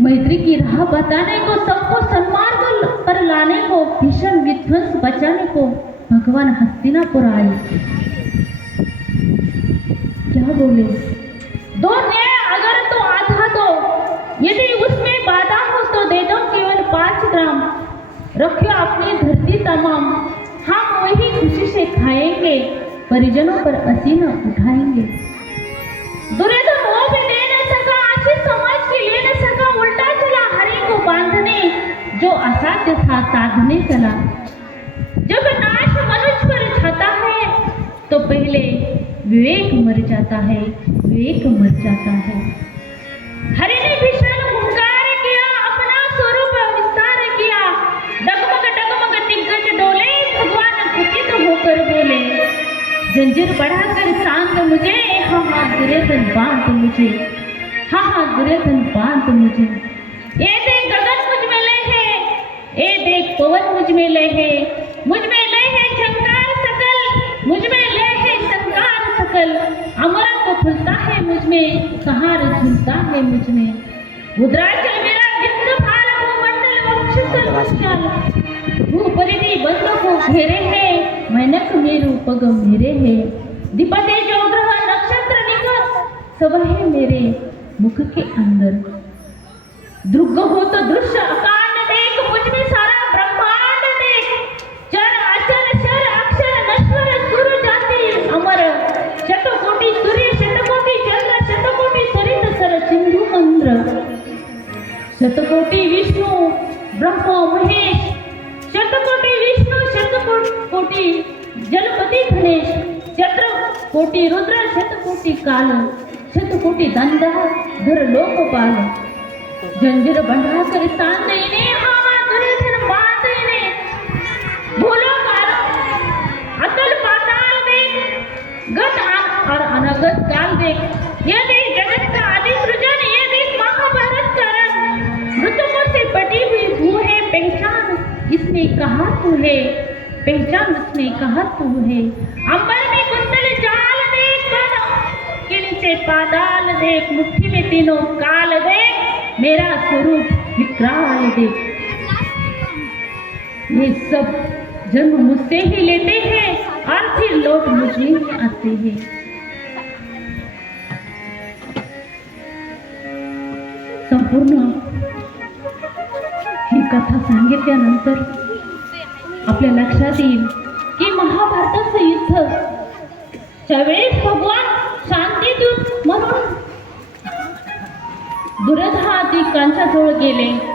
मैत्री की राह बताने को, सबको सन्मार्ग पर लाने को, भीषण विध्वंस बचाने को भगवान हस्तिनापुर आए। क्या बोले? दो अगर तो आधा दो, यदि उसमें बाधा हो तो दे दो केवल पाँच ग्राम। रखो अपनी धरती तमाम, हम वही खुशी से खाएँगे, परिजनों पर असीन उठाएँगे। दुर्योधन वो भी दे न सका आशीष समाज की ले न सका उल्टा चला हरि को बांधने जो था साधने चला जब नाश मनुष्य पर छाता है तो पहले विवेक मर जाता है, विवेक मर जाता है। हरि ने भीषण हुंकार किया, अपना स्वरूप विस्तार किया। डगमग डगमग, दिग्गज डोले, भगवान कुपित होकर बोले, जंजीर बढ़ाकर शांत मुझे हाँ हाँ दुर्योधन बाँध मुझे हाँ हाँ दुर्योधन बाँध मुझे। देख गगन मुझमें लय है ये देख पवन मुझमें लय है मुझमें लय है शंकार सकल मुझमें लय है शंकार सकल अमरत को फुलता है मुझमें सहार झूलता है मुझमें। रुद्राचल मेरा विघ्न भाल भूमंडल वक्षस्थल मुश्किल भूपरिधि बंद को घेरे है, मैनक मेरु पग मेरे है। दिपते जो ग्रह नक्षत्र निकट सब है मेरे मुख के अंदर। दृग हो तो दृश्य अकांड शतकोटि विष्णु, ब्रह्म महेश। शतकोटि विष्णु, शतकोटि जलपति गणेश। शत्र कोटि रुद्र, शतकोटि काल। शतकोटि दंड धर लोकपाल जंजीर बंधा कर स्थान देने हाँ दुर्योधन बात देने भूलो काल अतल पाताल देख गत और अनगत काल देख ये देख इसने कहा तू है पहचान उसने कहा तू है अंबर में कुंतल जाल देख बन के नीचे देख, मुट्ठी में तीनों काल देख, मेरा स्वरूप विकराल देख। ये सब जन्म मुझसे ही लेते हैं, और फिर लोग मुझ ही आते हैं। संपूर्ण ही कथा सांगितल्यानंतर आपल्या लक्षात येईल की महाभारताचं युद्ध. त्यावेळेस भगवान शांतीदूत म्हणून दुर्योधनादी कांच्याजवळ गेले.